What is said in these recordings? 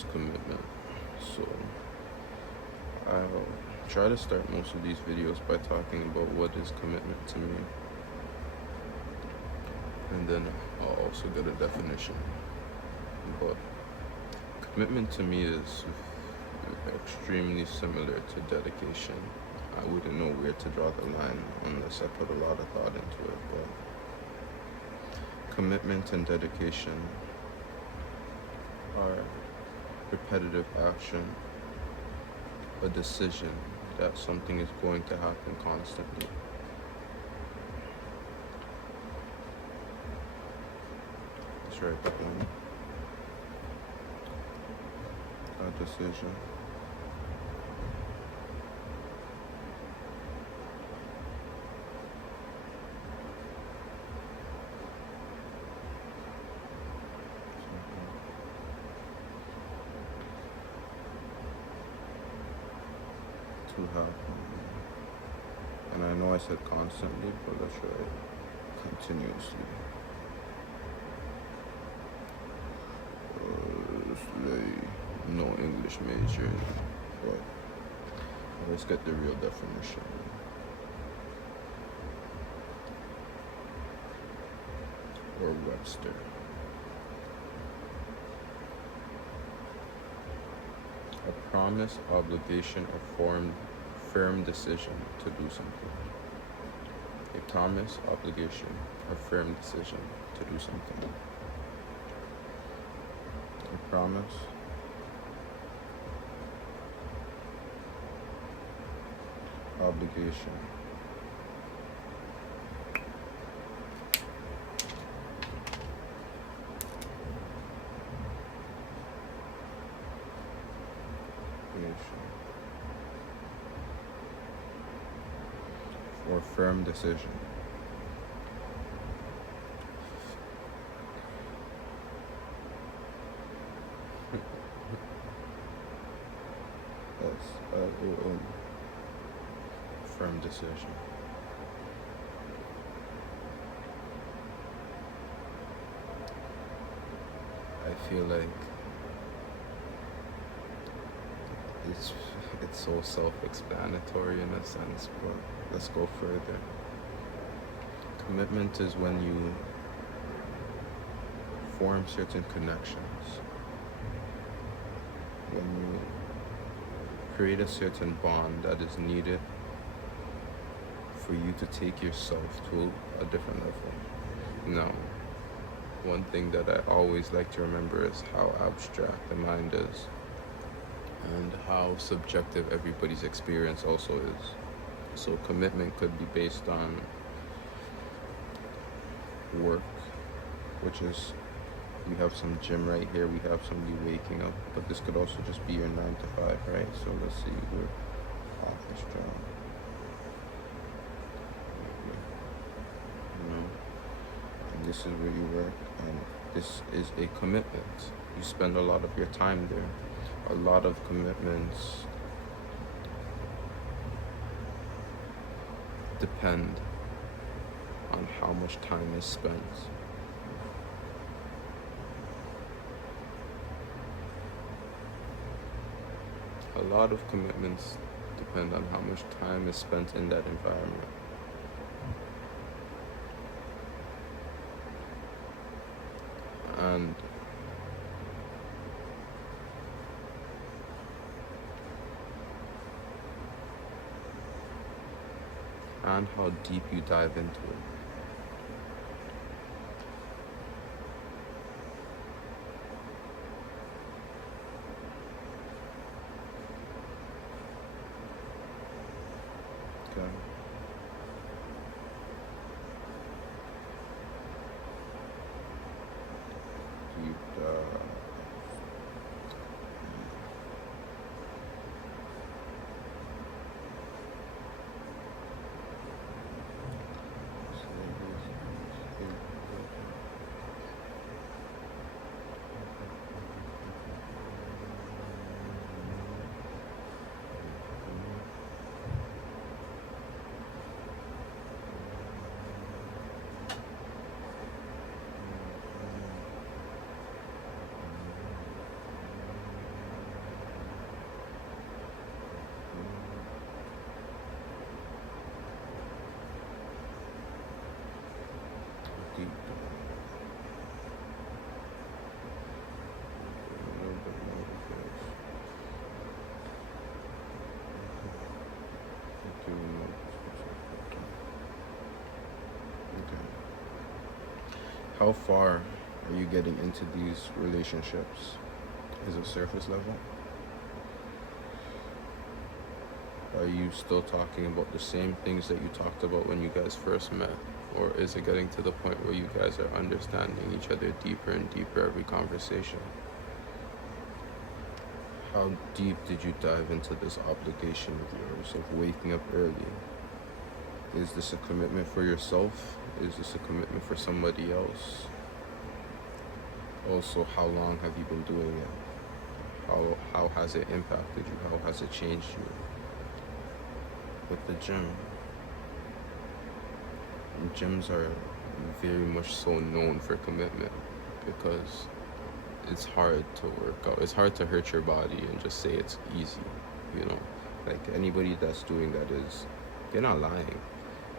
is commitment? So I'll try to start most of these videos by talking about what is commitment to me, and then I'll also get a definition. But commitment to me is extremely similar to dedication. I wouldn't know where to draw the line unless I put a lot of thought into it, but commitment and dedication are repetitive action, a decision that something is going to happen constantly. Let's write that down. A decision. To happen. And I know I said constantly, but let's write continuously. No English major, but let's get the real definition. Or Webster. A promise, obligation, or firm decision to do something. A promise, obligation, or firm decision to do something. A promise, obligation, or firm decision. S-L-O-N. Firm decision. I feel like it's so self-explanatory in a sense, but let's go further. Commitment is when you form certain connections, when you create a certain bond that is needed for you to take yourself to a different level. Now, one thing that I always like to remember is how abstract the mind is and how subjective everybody's experience also is. So commitment could be based on work, which is, we have some gym right here, we have somebody waking up, but this could also just be your 9 to 5, right? So let's see, we're office job, you know, and this is where you work, and this is a commitment. You spend a lot of your time there. A lot of commitments depend on how much time is spent. A lot of commitments depend on how much time is spent in that environment. And how deep you dive into it. Okay. Deep dive. How far are you getting into these relationships? Is it surface level? Are you still talking about the same things that you talked about when you guys first met? Or is it getting to the point where you guys are understanding each other deeper and deeper every conversation? How deep did you dive into this obligation of yours of waking up early? Is this a commitment for yourself? Is this a commitment for somebody else? Also, how long have you been doing it? How has it impacted you? How has it changed you? With the gym, gyms are very much so known for commitment because it's hard to work out. It's hard to hurt your body and just say it's easy, you know? Like anybody that's doing that they're not lying.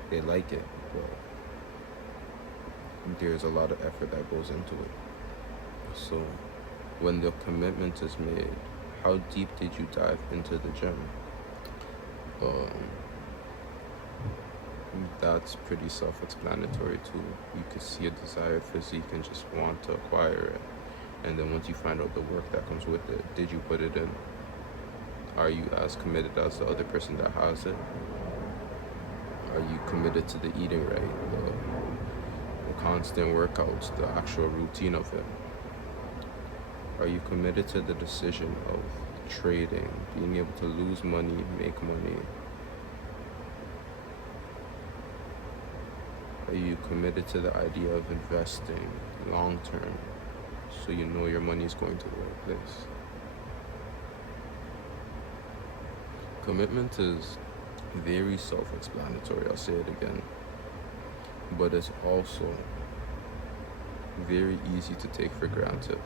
They like it, but there's a lot of effort that goes into it. So when the commitment is made, how deep did you dive into the gym? That's pretty self-explanatory too. You could see a desired physique and just want to acquire it. And then once you find out the work that comes with it, did you put it in? Are you as committed as the other person that has it? Are you committed to the eating right, the constant workouts, the actual routine of it? Are you committed to the decision of trading, being able to lose money, make money? Are you committed to the idea of investing long term so you know your money is going to the right place? Commitment is very self-explanatory, I'll say it again, but it's also very easy to take for granted.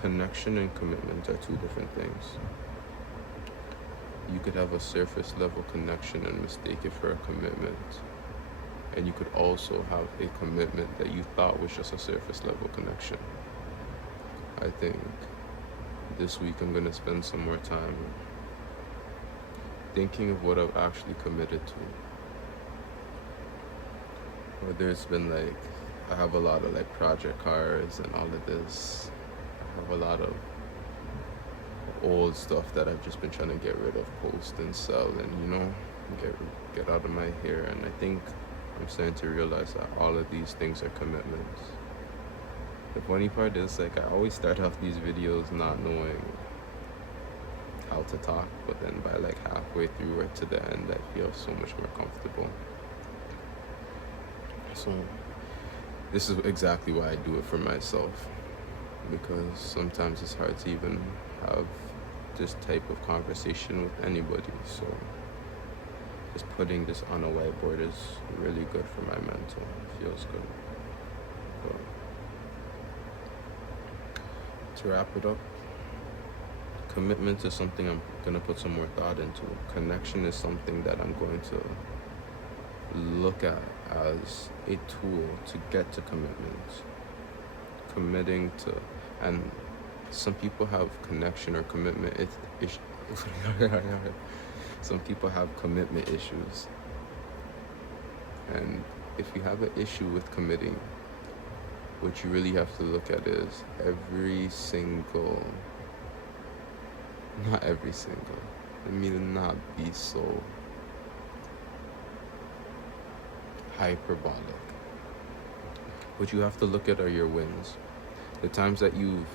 Connection and commitment are two different things. You could have a surface level connection and mistake it for a commitment. And you could also have a commitment that you thought was just a surface level connection. I think this week I'm gonna spend some more time thinking of what I've actually committed to. Whether it's been like, I have a lot of like project cards and all of this. I have a lot of old stuff that I've just been trying to get rid of, post and sell, and you know, get out of my hair. And I think I'm starting to realize that all of these things are commitments. The funny part is, like, I always start off these videos not knowing how to talk, but then by like halfway through or to the end, I feel so much more comfortable. So this is exactly why I do it for myself, because sometimes it's hard to even have this type of conversation with anybody. So just putting this on a whiteboard is really good for my mental. It feels good. But to wrap it up, commitment is something I'm gonna put some more thought into. Connection is something that I'm going to look at as a tool to get to commitment. Committing to, and some people have connection or commitment some people have commitment issues. And if you have an issue with committing, what you really have to look at is not every single, let me not be so hyperbolic. What you have to look at are your wins. The times that you've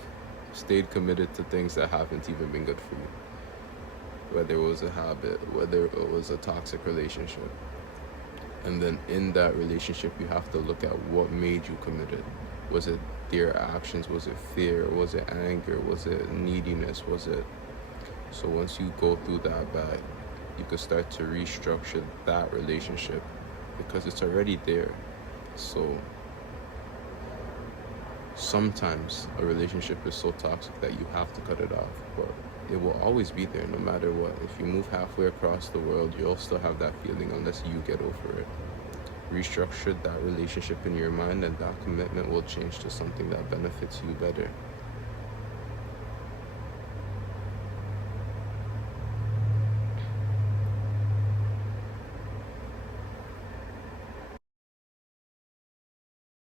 stayed committed to things that haven't even been good for you. Whether it was a habit, whether it was a toxic relationship. And then in that relationship, you have to look at what made you committed. Was it their actions? Was it fear? Was it anger? Was it neediness? So once you go through that back, you can start to restructure that relationship because it's already there. So sometimes a relationship is so toxic that you have to cut it off, but it will always be there no matter what. If you move halfway across the world, you'll still have that feeling unless you get over it. Restructure that relationship in your mind, and that commitment will change to something that benefits you better.